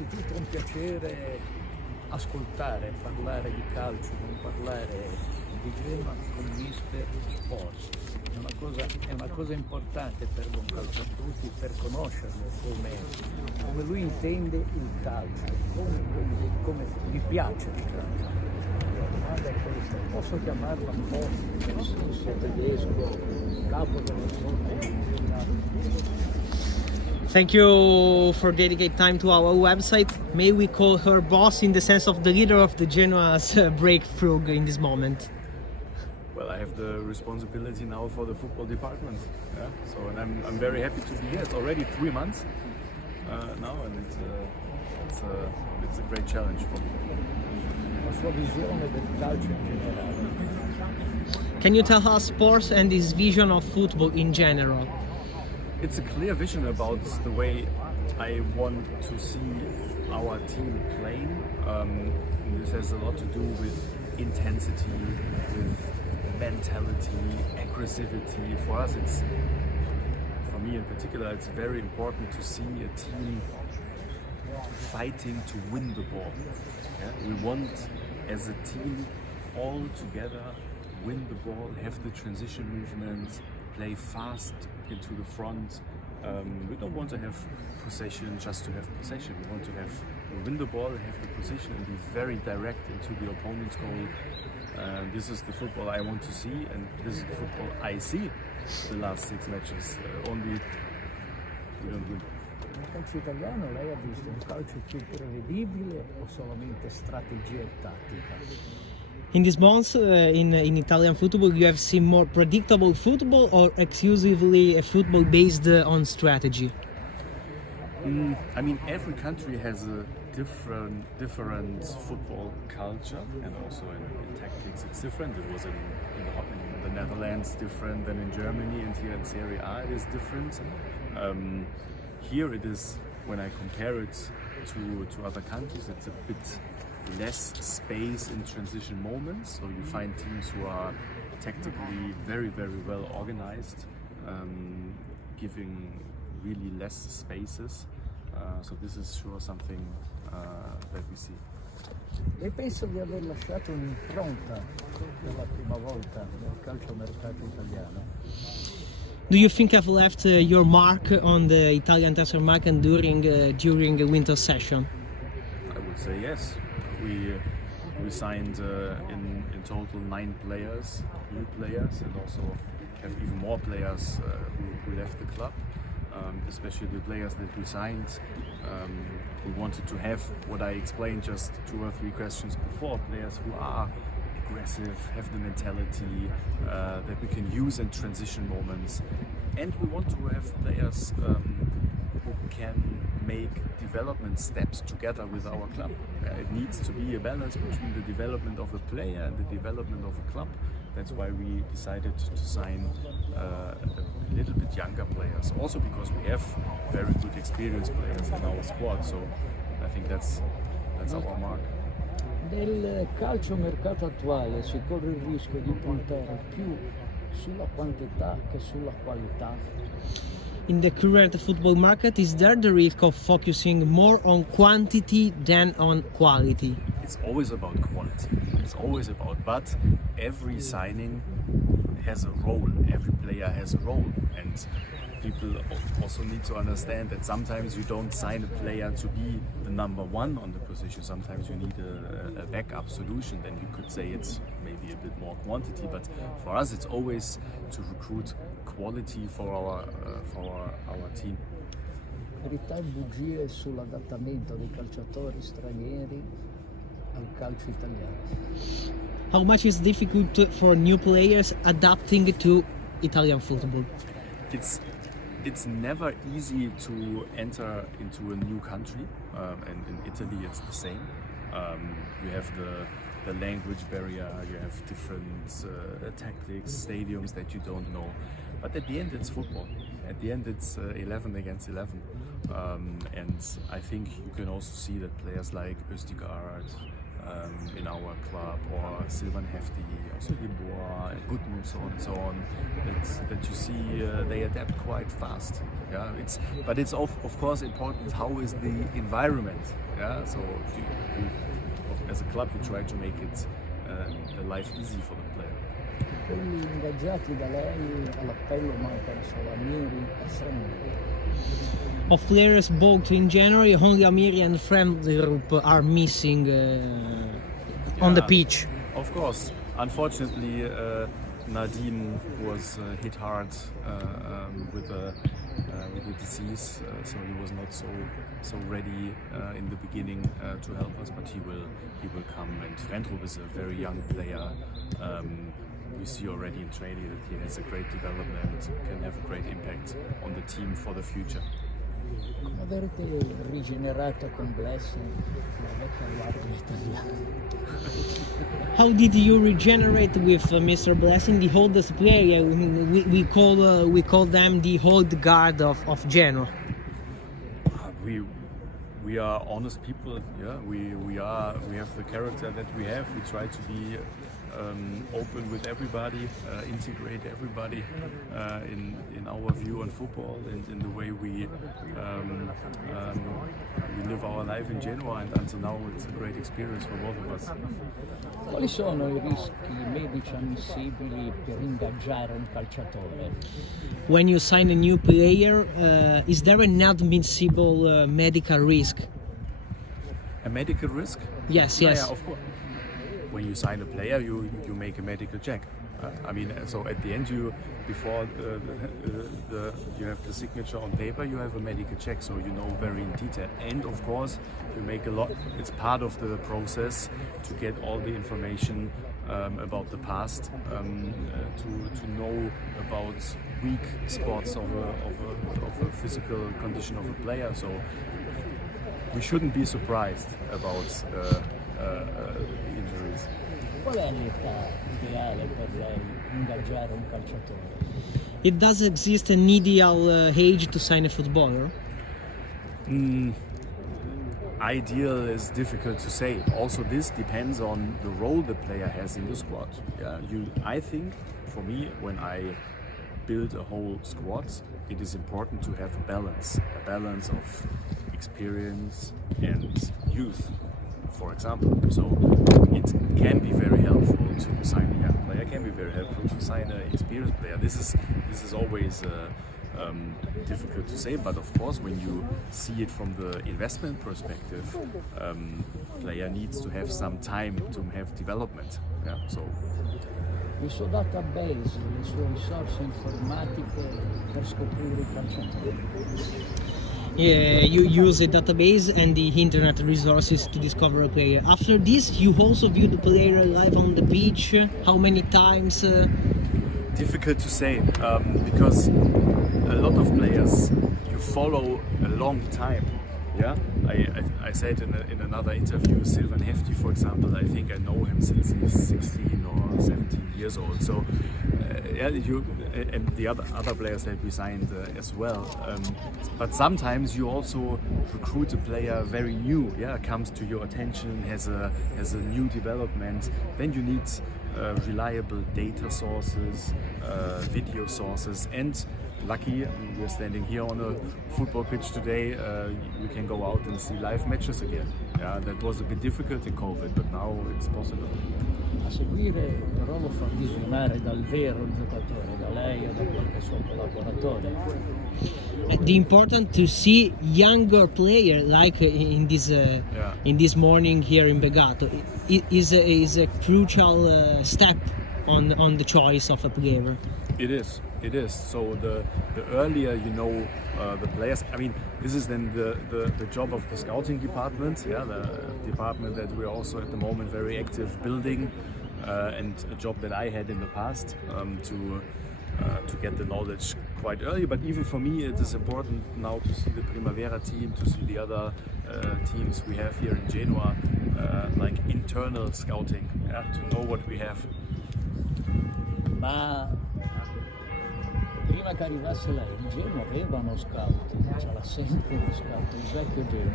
innanzitutto è un piacere ascoltare, parlare di calcio, non parlare di Genoa con mister Spors. È una cosa importante per Buoncalcioatutti, per conoscerlo, come lui intende il calcio, come gli piace il calcio. La domanda è questa: posso chiamarla un po' se tedesco, capo della zona? Thank you for dedicating time to our website. May we call her boss in the sense of the leader of the Genoa's breakthrough in this moment? Well, I have the responsibility now for the football department. Yeah? So, and I'm very happy to be here. It's already 3 months now, and it's a great challenge for me. La sua visione del calcio in generale. Can you tell us Spors and his vision of football in general? It's a clear vision about the way I want to see our team playing. This has a lot to do with intensity, with mentality, aggressivity. For us, for me in particular, it's very important to see a team fighting to win the ball. Yeah? We want, as a team, all together win the ball, have the transition movements, play fast into the front. We don't want to have possession just to have possession. We want to win the ball, have the position, and be very direct into the opponent's goal. This is the football I want to see, and this is the football I see. The last 6 matches, only we don't win. Nel calcio italiano lei ha visto un calcio più prevedibile o solamente strategia e tattica? In these months, in Italian football, you have seen more predictable football or exclusively a football based on strategy? I mean, every country has a different football culture, and also in tactics it's different. It was in the Netherlands different than in Germany, and here in Serie A it is different. Here it is, when I compare it to other countries, it's a bit less space in transition moments, so you find teams who are tactically very, very well organized, giving really less spaces, so this is sure something that we see. E penso di aver lasciato un'impronta per la prima volta nel calciomercato italiano. Do you think I've left your mark on the Italian transfer market during the winter session? I would say yes. We signed in total 9 players, new players, and also have even more players who left the club. Especially the players that we signed. We wanted to have what I explained just 2 or 3 questions before, players who are aggressive, have the mentality that we can use in transition moments. And we want to have players who can make development steps together with our club. It needs to be a balance between the development of a player and the development of a club. That's why we decided to sign a little bit younger players. Also because we have very good experienced players in our squad. So I think that's our mark. Nel calciomercato attuale si corre il rischio di puntare più sulla quantità che sulla qualità. In the current football market, is there the risk of focusing more on quantity than on quality? It's always about quality. It's always about, but every signing has a role. Every player has a role, and people also need to understand that sometimes you don't sign a player to be the number 1 on the position. Sometimes you need a backup solution. Then you could say it's maybe a bit more quantity, but for us it's always to recruit quality for our team. Verità e bugie sull'adattamento dei calciatori stranieri al calcio italiano. How much is difficult for new players adapting to Italian football? It's never easy to enter into a new country, and in Italy it's the same. You have the language barrier, you have different tactics, stadiums that you don't know. But at the end it's football. At the end it's 11 against 11. And I think you can also see that players like Østigard, in our club, or Silvan Hefti, also Libor, Gutmann, so on and so on, that you see they adapt quite fast. Yeah, but it's of course important how is the environment. Yeah, so as a club you try to make it the life easy for the player. Quelli ingaggiati da lei all'appello mancano solo Amiri e Fremd. Of players bought in January, only Amiri and Fremd are missing on the pitch. Of course. Unfortunately, Nadine was hit hard with the disease, so he was not so ready in the beginning to help us, but he will come. And Frendrup is a very young player. We see already in training that he has a great development, can have a great impact on the team for the future. Come avrete rigenerato con Blessing la vecchia guardia italiana? How did you regenerate with Mr. Blessing, the oldest player? We call them the old guard of Genoa. We are honest people. Yeah, we have the character that we have. We try to be open with everybody, integrate everybody in our view on football and in the way we live our life in Genoa, and until now it's a great experience for both of us. Quali sono I rischi medici ammissibili per ingaggiare un calciatore? When you sign a new player, is there an admissible medical risk? A medical risk? Yes, Yeah, yes. of course. When you sign a player, you make a medical check. I mean, so at the end, before you have the signature on paper, you have a medical check, so you know very in detail. And of course, you make a lot. It's part of the process to get all the information about the past, to know about weak spots of a physical condition of a player. So we shouldn't be surprised about injuries. Qual è l'età ideale per lei ingaggiare un calciatore? It does exist an ideal age to sign a footballer? Ideal is difficult to say. Also, this depends on the role the player has in the squad. Yeah, I think, for me, when I build a whole squad, it is important to have a balance of experience and youth, for example. So it can be very helpful to sign a young player, can be very helpful to sign an experienced player. This is always difficult to say, but of course when you see it from the investment perspective, player needs to have some time to have development. Yeah, so Il suo database, le sue risorse informatiche per scoprire i calciatori. Yeah, you use a database and the internet resources to discover a player. After this, you also view the player live on the pitch. How many times? difficult to say because a lot of players you follow a long time. Yeah, I said in another interview, Silvan Hefti, for example, I think I know him since he's 16 or 17 years old. So yeah, and the other players that we signed as well. But sometimes you also recruit a player very new. Yeah, comes to your attention, has a new development. Then you need reliable data sources, video sources, and lucky we're standing here on a football pitch today. We can go out and see live matches again. Yeah, that was a bit difficult in COVID, but now it's possible. A seguire però lo fa visionare dal vero il giocatore, da lei o da qualche suo collaboratore. The important to see younger player like in this morning here in Begato is a crucial step on the choice of a player. It is. So the earlier you know the players, I mean, this is then the job of the scouting department, yeah, the department that we're also at the moment very active building, and a job that I had in the past to get the knowledge quite early. But even for me, it is important now to see the Primavera team, to see the other teams we have here in Genoa, like internal scouting, yeah, to know what we have. Ma prima che arrivasse lei, il Genoa aveva uno scouting, c'era sempre uno scout, il vecchio Genoa.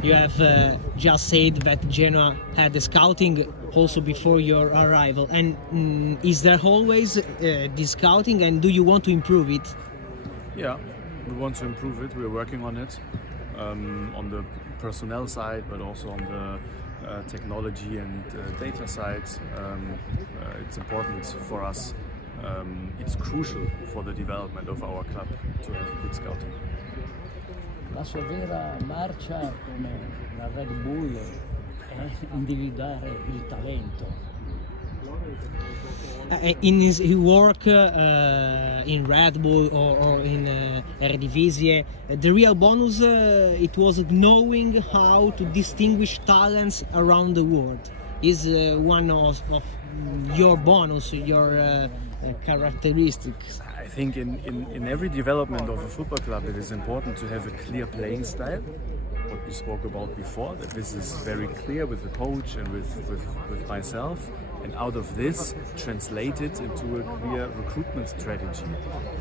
You have just said that Genoa had the scouting also before your arrival, and is there always this scouting, and do you want to improve it? Yeah, we want to improve it. We're working on it, on the personnel side, but also on the technology and data side. It's important for us. It's crucial for the development of our club to have good scouting. La sua vera marcia come la Red Bull è individuare il talento. In his work in Red Bull or in Eredivisie, the real bonus it was knowing how to distinguish talents around the world. Is one of your bonus, your characteristics. I think in every development of a football club it is important to have a clear playing style. What we spoke about before, that this is very clear with the coach and with myself, and out of this translate it into a clear recruitment strategy.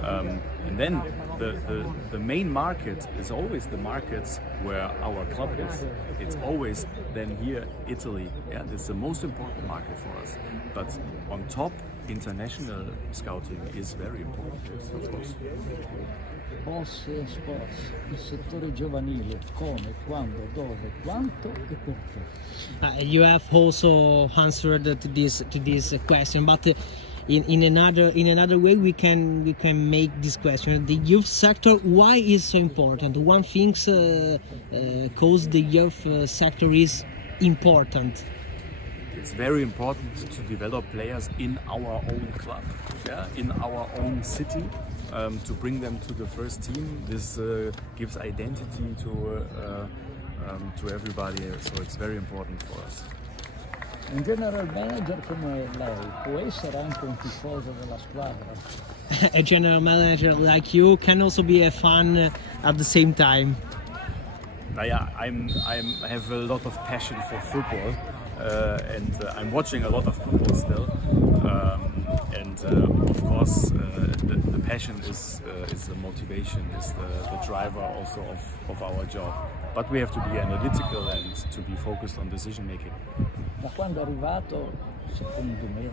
And then the main market is always the markets where our club is. It's always then here Italy. Yeah, that's the most important market for us. But on top, international scouting is very important, of course. Johannes Spors, il settore giovanile, come, quando, dove, quanto e perché. You have also answered to this question, but in another way we can make this question. The youth sector, why is so important? One thinks cause the youth sector is important. It's very important to develop players in our own club, yeah, in our own city, to bring them to the first team. This gives identity to everybody, so it's very important for us. Un general manager come lei può essere anche un tifoso della squadra. A general manager like you can also be a fan at the same time. Yeah, I have a lot of passion for football, and I'm watching a lot of football still. Of course, the passion is the motivation, is the driver also of our job. But we have to be analytical and to be focused on decision making. Da quando è arrivato, secondo me,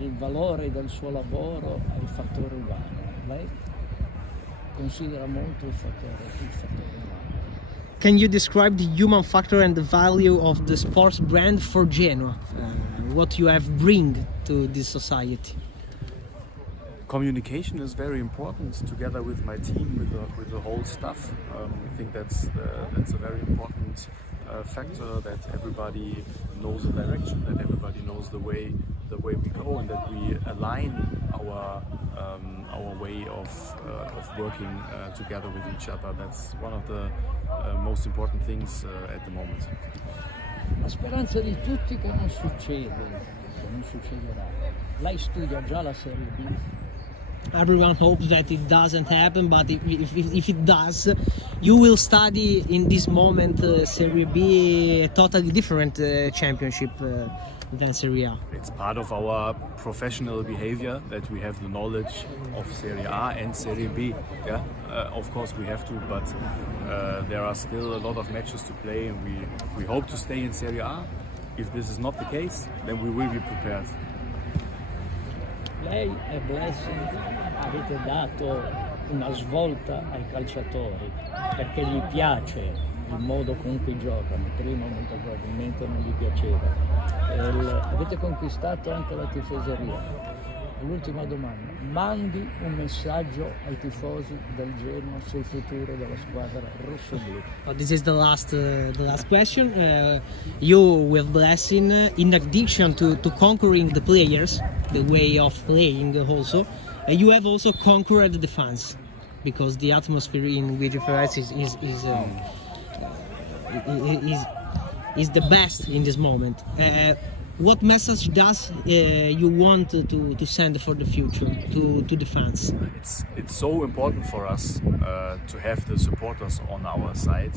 il valore del suo lavoro è il fattore umano. Lei considera molto il fattore umano. Can you describe the human factor and the value of the sports brand for Genoa? What you have bring to this society? Communication is very important, together with my team, with the whole staff. I think that's a very important factor, that everybody knows the direction, that everybody knows the way we go, and that we align our way of working together with each other. That's one of the most important things at the moment. La speranza di tutti che non succederà. Lei studia già la Serie B. Everyone hopes that it doesn't happen, but if it does, you will study in this moment Serie B, a totally different championship than Serie A. It's part of our professional behavior that we have the knowledge of Serie A and Serie B. Yeah, of course we have to, but there are still a lot of matches to play, and we hope to stay in Serie A. If this is not the case, then we will be prepared. Lei e Blessing avete dato una svolta ai calciatori perché gli piace il modo con cui giocano. Prima molto probabilmente non gli piaceva. Avete conquistato anche la tifoseria. L'ultima domanda: mandi un messaggio ai tifosi del Genoa sul futuro della squadra rossoblu. This is the last question. You with Blessing, in addition to conquering the players, the way of playing also, you have also conquered the fans, because the atmosphere in Luigi Ferraz is the best in this moment. What message does you want to send for the future to the fans? It's so important for us to have the supporters on our side,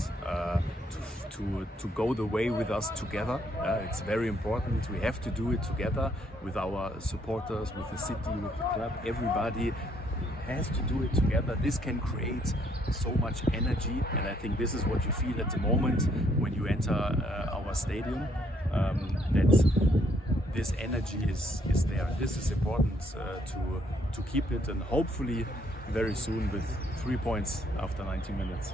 to go the way with us together. It's very important. We have to do it together with our supporters, with the city, with the club. Everybody has to do it together. This can create so much energy, and I think this is what you feel at the moment when you enter our stadium, that this energy is there. This is important to keep it, and hopefully very soon with 3 points after 90 minutes.